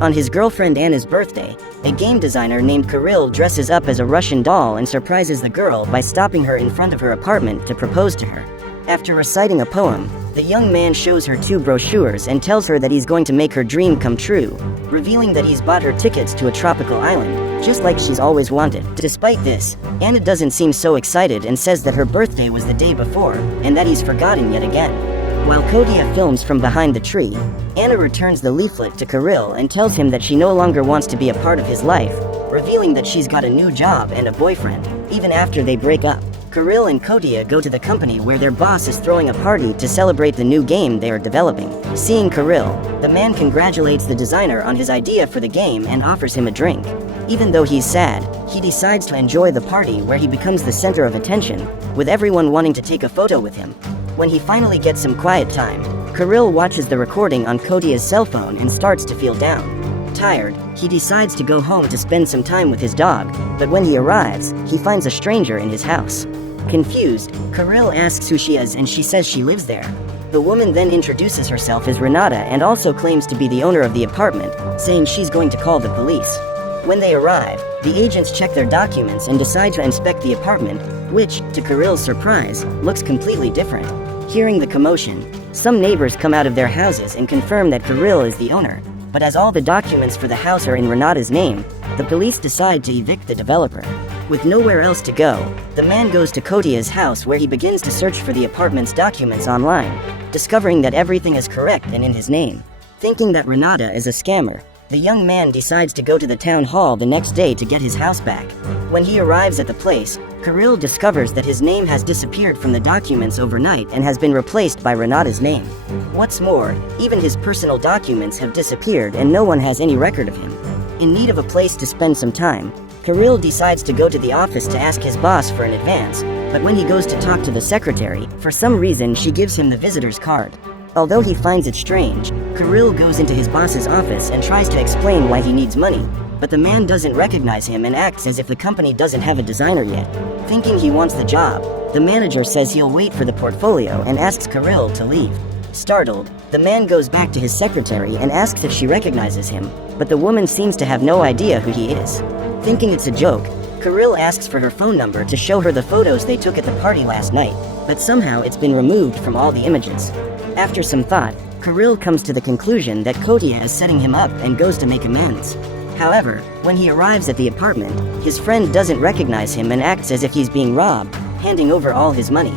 On his girlfriend Anna's birthday, a game designer named Kirill dresses up as a Russian doll and surprises the girl by stopping her in front of her apartment to propose to her. After reciting a poem, the young man shows her 2 brochures and tells her that he's going to make her dream come true, revealing that he's bought her tickets to a tropical island, just like she's always wanted. Despite this, Anna doesn't seem so excited and says that her birthday was the day before, and that he's forgotten yet again. While Kodia films from behind the tree, Anna returns the leaflet to Kirill and tells him that she no longer wants to be a part of his life, revealing that she's got a new job and a boyfriend, even after they break up. Kirill and Kodia go to the company where their boss is throwing a party to celebrate the new game they are developing. Seeing Kirill, the man congratulates the designer on his idea for the game and offers him a drink. Even though he's sad, he decides to enjoy the party where he becomes the center of attention, with everyone wanting to take a photo with him. When he finally gets some quiet time, Kirill watches the recording on Kodia's cell phone and starts to feel down. Tired, he decides to go home to spend some time with his dog, but when he arrives, he finds a stranger in his house. Confused, Kirill asks who she is and she says she lives there. The woman then introduces herself as Renata and also claims to be the owner of the apartment, saying she's going to call the police. When they arrive, the agents check their documents and decide to inspect the apartment, which, to Kirill's surprise, looks completely different. Hearing the commotion, some neighbors come out of their houses and confirm that Kirill is the owner, but as all the documents for the house are in Renata's name, the police decide to evict the developer. With nowhere else to go, the man goes to Kodia's house where he begins to search for the apartment's documents online, discovering that everything is correct and in his name. Thinking that Renata is a scammer, the young man decides to go to the town hall the next day to get his house back. When he arrives at the place, Kirill discovers that his name has disappeared from the documents overnight and has been replaced by Renata's name. What's more, even his personal documents have disappeared and no one has any record of him. In need of a place to spend some time, Kirill decides to go to the office to ask his boss for an advance, but when he goes to talk to the secretary, for some reason she gives him the visitor's card. Although he finds it strange, Kirill goes into his boss's office and tries to explain why he needs money, but the man doesn't recognize him and acts as if the company doesn't have a designer yet. Thinking he wants the job, the manager says he'll wait for the portfolio and asks Kirill to leave. Startled, the man goes back to his secretary and asks if she recognizes him, but the woman seems to have no idea who he is. Thinking it's a joke, Kirill asks for her phone number to show her the photos they took at the party last night, but somehow it's been removed from all the images. After some thought, Kirill comes to the conclusion that Kodia is setting him up and goes to make amends. However, when he arrives at the apartment, his friend doesn't recognize him and acts as if he's being robbed, handing over all his money.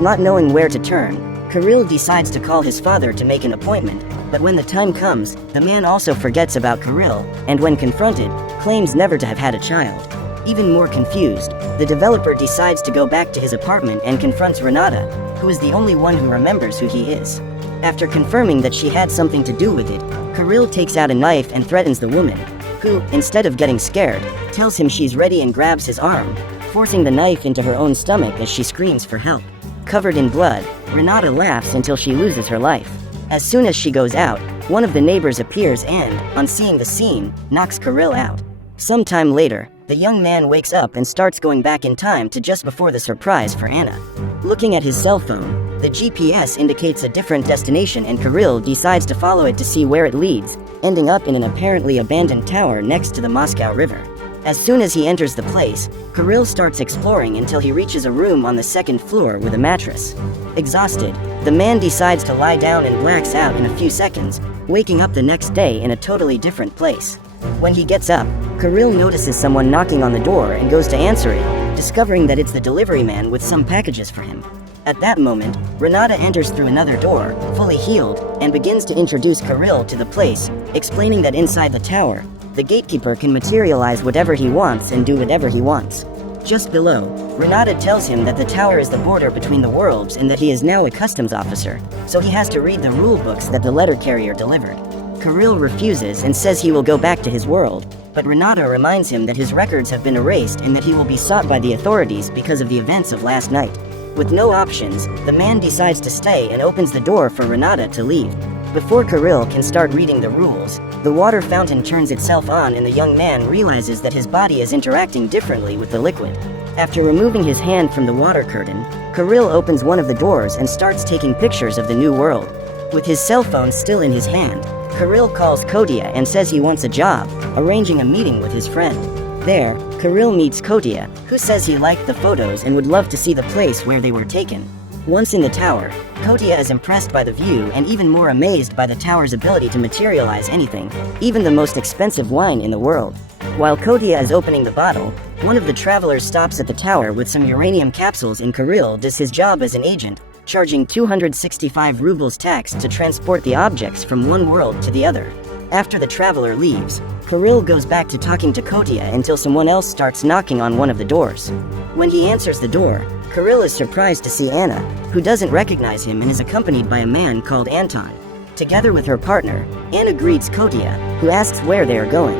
Not knowing where to turn, Kirill decides to call his father to make an appointment, but when the time comes, the man also forgets about Kirill, and when confronted, claims never to have had a child. Even more confused, the developer decides to go back to his apartment and confronts Renata, who is the only one who remembers who he is. After confirming that she had something to do with it, Kirill takes out a knife and threatens the woman, who, instead of getting scared, tells him she's ready and grabs his arm, forcing the knife into her own stomach as she screams for help. Covered in blood, Renata laughs until she loses her life. As soon as she goes out, one of the neighbors appears and, on seeing the scene, knocks Kirill out. Sometime later, the young man wakes up and starts going back in time to just before the surprise for Anna. Looking at his cell phone, the GPS indicates a different destination and Kirill decides to follow it to see where it leads, ending up in an apparently abandoned tower next to the Moscow River. As soon as he enters the place, Kirill starts exploring until he reaches a room on the second floor with a mattress. Exhausted, the man decides to lie down and blacks out in a few seconds, waking up the next day in a totally different place. When he gets up, Kirill notices someone knocking on the door and goes to answer it, discovering that it's the delivery man with some packages for him. At that moment, Renata enters through another door, fully healed, and begins to introduce Kirill to the place, explaining that inside the tower, the Gatekeeper can materialize whatever he wants and do whatever he wants. Just below, Renata tells him that the tower is the border between the worlds and that he is now a customs officer, so he has to read the rule books that the letter carrier delivered. Kirill refuses and says he will go back to his world, but Renata reminds him that his records have been erased and that he will be sought by the authorities because of the events of last night. With no options, the man decides to stay and opens the door for Renata to leave. Before Kirill can start reading the rules, the water fountain turns itself on and the young man realizes that his body is interacting differently with the liquid. After removing his hand from the water curtain, Kirill opens one of the doors and starts taking pictures of the new world. With his cell phone still in his hand, Kirill calls Kodia and says he wants a job, arranging a meeting with his friend. There, Kirill meets Kodia, who says he liked the photos and would love to see the place where they were taken. Once in the tower, Kodia is impressed by the view and even more amazed by the tower's ability to materialize anything, even the most expensive wine in the world. While Kodia is opening the bottle, one of the travelers stops at the tower with some uranium capsules and Kirill does his job as an agent, charging 265 rubles tax to transport the objects from one world to the other. After the traveler leaves, Kirill goes back to talking to Kodia until someone else starts knocking on one of the doors. When he answers the door, Kirill is surprised to see Anna, who doesn't recognize him and is accompanied by a man called Anton. Together with her partner, Anna greets Kodia, who asks where they are going.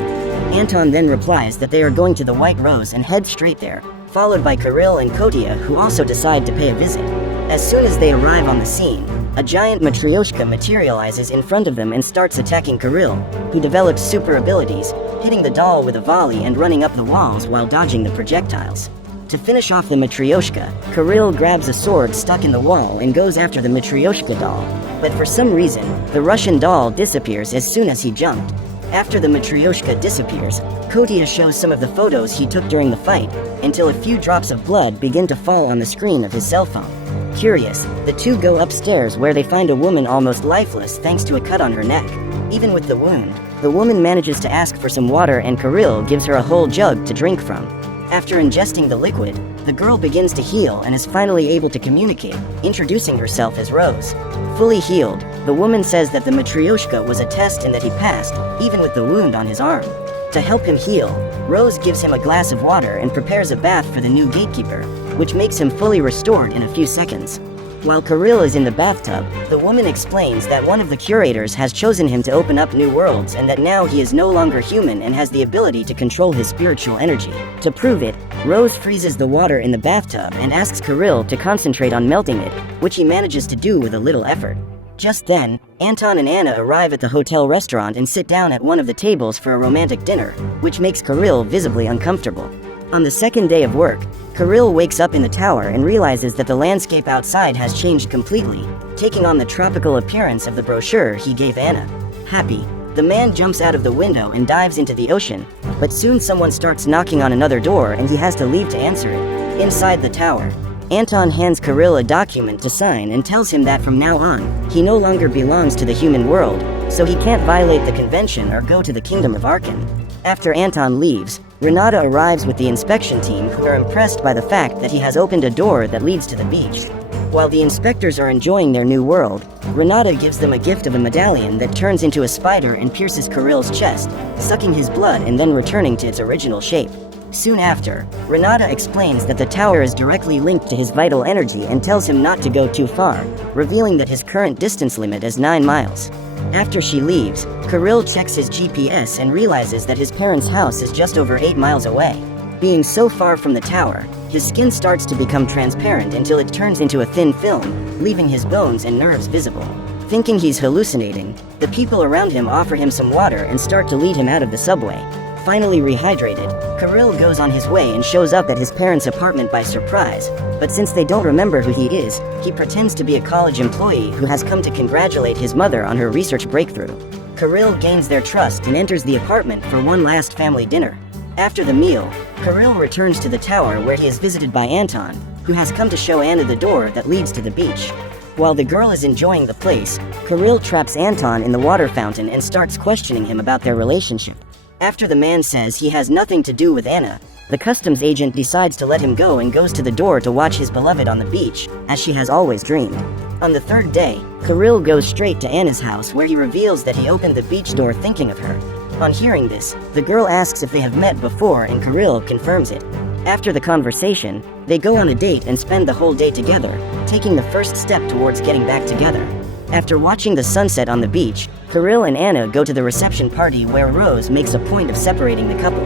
Anton then replies that they are going to the White Rose and head straight there, followed by Kirill and Kodia, who also decide to pay a visit. As soon as they arrive on the scene, a giant Matryoshka materializes in front of them and starts attacking Kirill, who develops super abilities, hitting the doll with a volley and running up the walls while dodging the projectiles. To finish off the Matryoshka, Kirill grabs a sword stuck in the wall and goes after the Matryoshka doll. But for some reason, the Russian doll disappears as soon as he jumped. After the Matryoshka disappears, Kodia shows some of the photos he took during the fight, until a few drops of blood begin to fall on the screen of his cell phone. Curious, the two go upstairs where they find a woman almost lifeless thanks to a cut on her neck. Even with the wound, the woman manages to ask for some water and Kirill gives her a whole jug to drink from. After ingesting the liquid, the girl begins to heal and is finally able to communicate, introducing herself as Rose. Fully healed, the woman says that the Matryoshka was a test and that he passed, even with the wound on his arm. To help him heal, Rose gives him a glass of water and prepares a bath for the new Gatekeeper, which makes him fully restored in a few seconds. While Kirill is in the bathtub, the woman explains that one of the curators has chosen him to open up new worlds and that now he is no longer human and has the ability to control his spiritual energy. To prove it, Rose freezes the water in the bathtub and asks Kirill to concentrate on melting it, which he manages to do with a little effort. Just then, Anton and Anna arrive at the hotel restaurant and sit down at one of the tables for a romantic dinner, which makes Kirill visibly uncomfortable. On the second day of work, Kirill wakes up in the tower and realizes that the landscape outside has changed completely, taking on the tropical appearance of the brochure he gave Anna. Happy, the man jumps out of the window and dives into the ocean, but soon someone starts knocking on another door and he has to leave to answer it. Inside the tower, Anton hands Kirill a document to sign and tells him that from now on, he no longer belongs to the human world, so he can't violate the convention or go to the kingdom of Arkan. After Anton leaves, Renata arrives with the inspection team who are impressed by the fact that he has opened a door that leads to the beach. While the inspectors are enjoying their new world, Renata gives them a gift of a medallion that turns into a spider and pierces Kirill's chest, sucking his blood and then returning to its original shape. Soon after, Renata explains that the tower is directly linked to his vital energy and tells him not to go too far, revealing that his current distance limit is 9 miles. After she leaves, Kirill checks his GPS and realizes that his parents' house is just over 8 miles away. Being so far from the tower, his skin starts to become transparent until it turns into a thin film, leaving his bones and nerves visible. Thinking he's hallucinating, the people around him offer him some water and start to lead him out of the subway. Finally rehydrated, Kirill goes on his way and shows up at his parents' apartment by surprise, but since they don't remember who he is, he pretends to be a college employee who has come to congratulate his mother on her research breakthrough. Kirill gains their trust and enters the apartment for one last family dinner. After the meal, Kirill returns to the tower where he is visited by Anton, who has come to show Anna the door that leads to the beach. While the girl is enjoying the place, Kirill traps Anton in the water fountain and starts questioning him about their relationship. After the man says he has nothing to do with Anna, the customs agent decides to let him go and goes to the door to watch his beloved on the beach, as she has always dreamed. On the third day, Kirill goes straight to Anna's house where he reveals that he opened the beach door thinking of her. On hearing this, the girl asks if they have met before and Kirill confirms it. After the conversation, they go on a date and spend the whole day together, taking the first step towards getting back together. After watching the sunset on the beach, Kirill and Anna go to the reception party where Rose makes a point of separating the couple.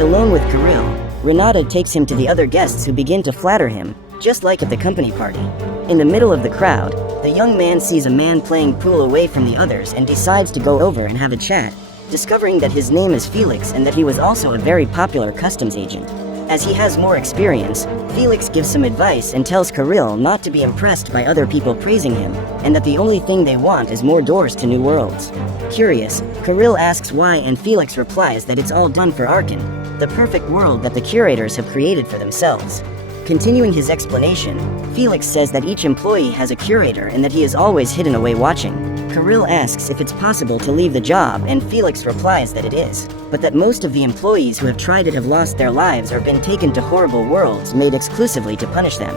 Alone with Kirill, Renata takes him to the other guests who begin to flatter him, just like at the company party. In the middle of the crowd, the young man sees a man playing pool away from the others and decides to go over and have a chat, discovering that his name is Felix and that he was also a very popular customs agent. As he has more experience, Felix gives some advice and tells Kirill not to be impressed by other people praising him, and that the only thing they want is more doors to new worlds. Curious, Kirill asks why, and Felix replies that it's all done for Arkan, the perfect world that the curators have created for themselves. Continuing his explanation, Felix says that each employee has a curator and that he is always hidden away watching. Kirill asks if it's possible to leave the job, and Felix replies that it is, but that most of the employees who have tried it have lost their lives or been taken to horrible worlds made exclusively to punish them.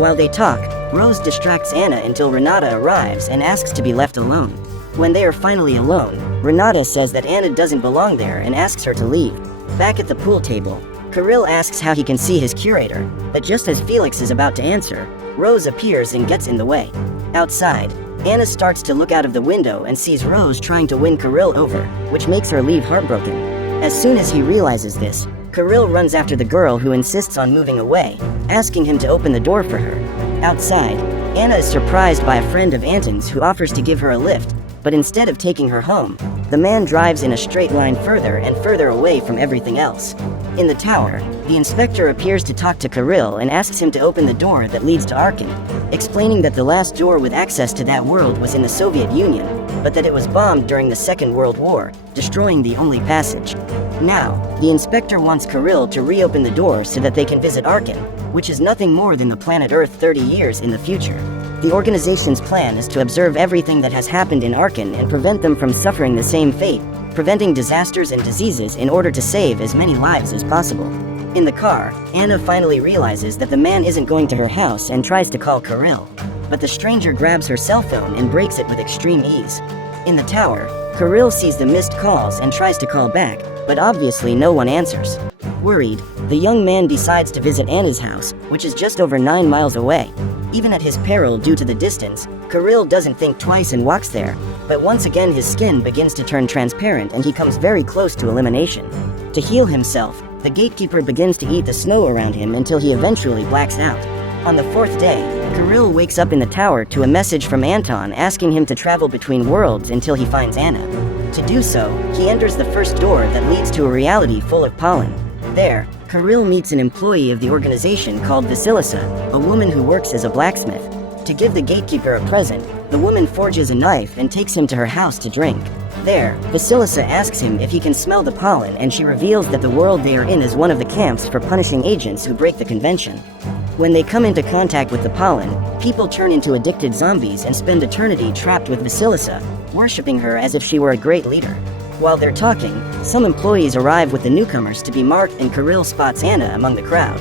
While they talk, Rose distracts Anna until Renata arrives and asks to be left alone. When they are finally alone, Renata says that Anna doesn't belong there and asks her to leave. Back at the pool table, Kirill asks how he can see his curator, but just as Felix is about to answer, Rose appears and gets in the way. Outside, Anna starts to look out of the window and sees Rose trying to win Kirill over, which makes her leave heartbroken. As soon as he realizes this, Kirill runs after the girl, who insists on moving away, asking him to open the door for her. Outside, Anna is surprised by a friend of Anton's who offers to give her a lift, but instead of taking her home, the man drives in a straight line further and further away from everything else. In the tower, the inspector appears to talk to Kirill and asks him to open the door that leads to Arkan, explaining that the last door with access to that world was in the Soviet Union, but that it was bombed during the Second World War, destroying the only passage. Now, the inspector wants Kirill to reopen the door so that they can visit Arkan, which is nothing more than the planet Earth 30 years in the future. The organization's plan is to observe everything that has happened in Arkan and prevent them from suffering the same fate, preventing disasters and diseases in order to save as many lives as possible. In the car, Anna finally realizes that the man isn't going to her house and tries to call Kirill, but the stranger grabs her cell phone and breaks it with extreme ease. In the tower, Kirill sees the missed calls and tries to call back, but obviously no one answers. Worried, the young man decides to visit Anna's house, which is just over 9 miles away. Even at his peril due to the distance, Kirill doesn't think twice and walks there, but once again his skin begins to turn transparent and he comes very close to elimination. To heal himself, the Gatekeeper begins to eat the snow around him until he eventually blacks out. On the 4th day, Kirill wakes up in the tower to a message from Anton asking him to travel between worlds until he finds Anna. To do so, he enters the first door that leads to a reality full of pollen. There, Kirill meets an employee of the organization called Vasilisa, a woman who works as a blacksmith. To give the Gatekeeper a present, the woman forges a knife and takes him to her house to drink. There, Vasilisa asks him if he can smell the pollen, and she reveals that the world they are in is one of the camps for punishing agents who break the convention. When they come into contact with the pollen, people turn into addicted zombies and spend eternity trapped with Vasilisa, worshipping her as if she were a great leader. While they're talking, some employees arrive with the newcomers to be marked, and Kirill spots Anna among the crowd.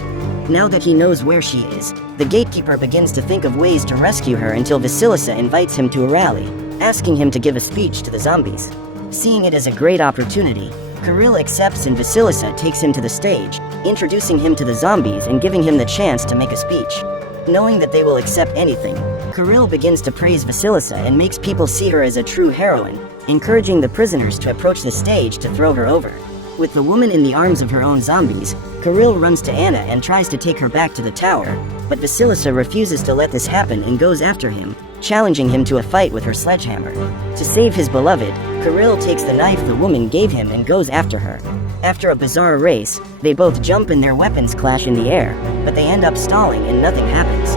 Now that he knows where she is, the Gatekeeper begins to think of ways to rescue her until Vasilisa invites him to a rally, asking him to give a speech to the zombies. Seeing it as a great opportunity, Kirill accepts and Vasilisa takes him to the stage, introducing him to the zombies and giving him the chance to make a speech. Knowing that they will accept anything, Kirill begins to praise Vasilisa and makes people see her as a true heroine, encouraging the prisoners to approach the stage to throw her over. With the woman in the arms of her own zombies, Kirill runs to Anna and tries to take her back to the tower, but Vasilisa refuses to let this happen and goes after him, challenging him to a fight with her sledgehammer. To save his beloved, Kirill takes the knife the woman gave him and goes after her. After a bizarre race, they both jump and their weapons clash in the air, but they end up stalling and nothing happens.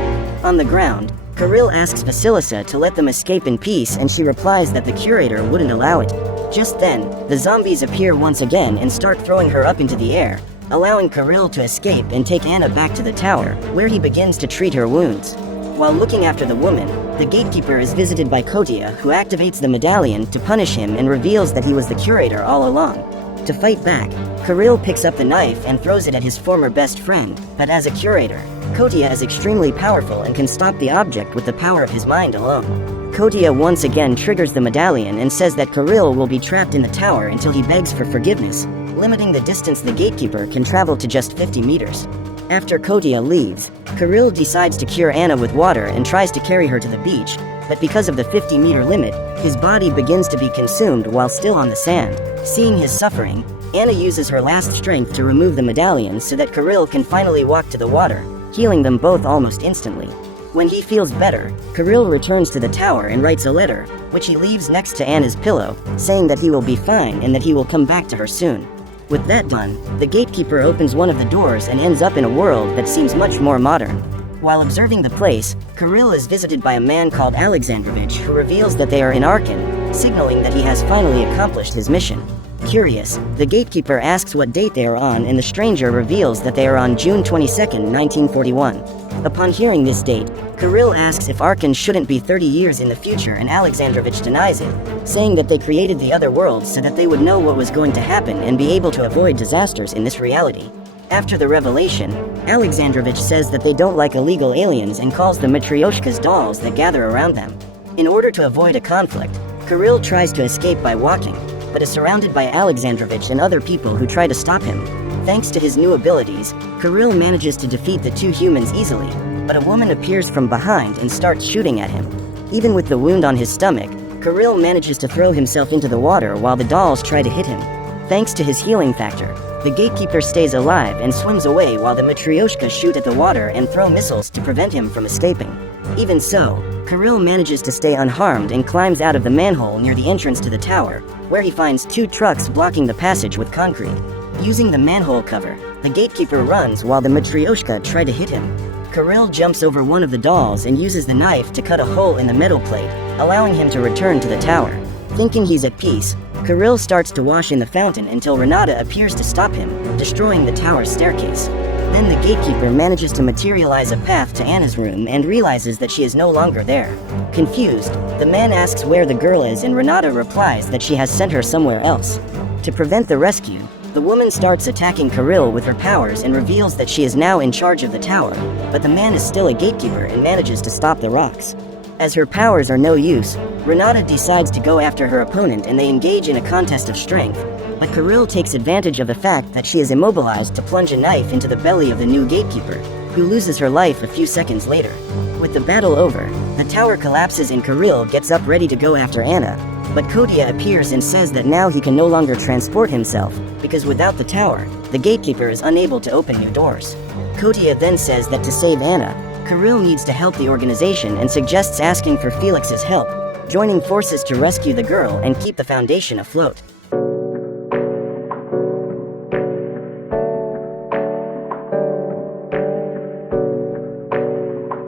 On the ground, Kirill asks Vasilisa to let them escape in peace, and she replies that the curator wouldn't allow it. Just then, the zombies appear once again and start throwing her up into the air, allowing Kirill to escape and take Anna back to the tower, where he begins to treat her wounds. While looking after the woman, the Gatekeeper is visited by Kotia, who activates the medallion to punish him and reveals that he was the curator all along. To fight back, Kirill picks up the knife and throws it at his former best friend, but as a curator, Kotia is extremely powerful and can stop the object with the power of his mind alone. Kotia once again triggers the medallion and says that Kirill will be trapped in the tower until he begs for forgiveness, limiting the distance the Gatekeeper can travel to just 50 meters. After Kotia leaves, Kirill decides to cure Anna with water and tries to carry her to the beach, but because of the 50-meter limit, his body begins to be consumed while still on the sand. Seeing his suffering, Anna uses her last strength to remove the medallion so that Kirill can finally walk to the water, healing them both almost instantly. When he feels better, Kirill returns to the tower and writes a letter, which he leaves next to Anna's pillow, saying that he will be fine and that he will come back to her soon. With that done, the gatekeeper opens one of the doors and ends up in a world that seems much more modern. While observing the place, Kirill is visited by a man called Alexandrovich who reveals that they are in Arkan, signaling that he has finally accomplished his mission. Curious, the gatekeeper asks what date they are on, and the stranger reveals that they are on June 22nd, 1941. Upon hearing this date, Kirill asks if Arkan shouldn't be 30 years in the future, and Alexandrovich denies it, saying that they created the other worlds so that they would know what was going to happen and be able to avoid disasters in this reality. After the revelation, Alexandrovich says that they don't like illegal aliens and calls them Matryoshka's dolls that gather around them. In order to avoid a conflict, Kirill tries to escape by walking, but is surrounded by Alexandrovich and other people who try to stop him. Thanks to his new abilities, Kirill manages to defeat the two humans easily, but a woman appears from behind and starts shooting at him. Even with the wound on his stomach, Kirill manages to throw himself into the water while the dolls try to hit him. Thanks to his healing factor, the gatekeeper stays alive and swims away while the Matryoshka shoot at the water and throw missiles to prevent him from escaping. Even so, Kirill manages to stay unharmed and climbs out of the manhole near the entrance to the tower, where he finds two trucks blocking the passage with concrete. Using the manhole cover, the gatekeeper runs while the Matryoshka try to hit him. Kirill jumps over one of the dolls and uses the knife to cut a hole in the metal plate, allowing him to return to the tower. Thinking he's at peace, Kirill starts to wash in the fountain until Renata appears to stop him, destroying the tower's staircase. Then the gatekeeper manages to materialize a path to Anna's room and realizes that she is no longer there. Confused, the man asks where the girl is, and Renata replies that she has sent her somewhere else. To prevent the rescue, the woman starts attacking Kirill with her powers and reveals that she is now in charge of the tower, but the man is still a gatekeeper and manages to stop the rocks. As her powers are no use, Renata decides to go after her opponent and they engage in a contest of strength, but Kirill takes advantage of the fact that she is immobilized to plunge a knife into the belly of the new gatekeeper, who loses her life a few seconds later. With the battle over, the tower collapses and Kirill gets up ready to go after Anna, but Kodia appears and says that now he can no longer transport himself, because without the tower, the gatekeeper is unable to open new doors. Kodia then says that to save Anna, Kirill needs to help the organization and suggests asking for Felix's help, joining forces to rescue the girl and keep the Foundation afloat.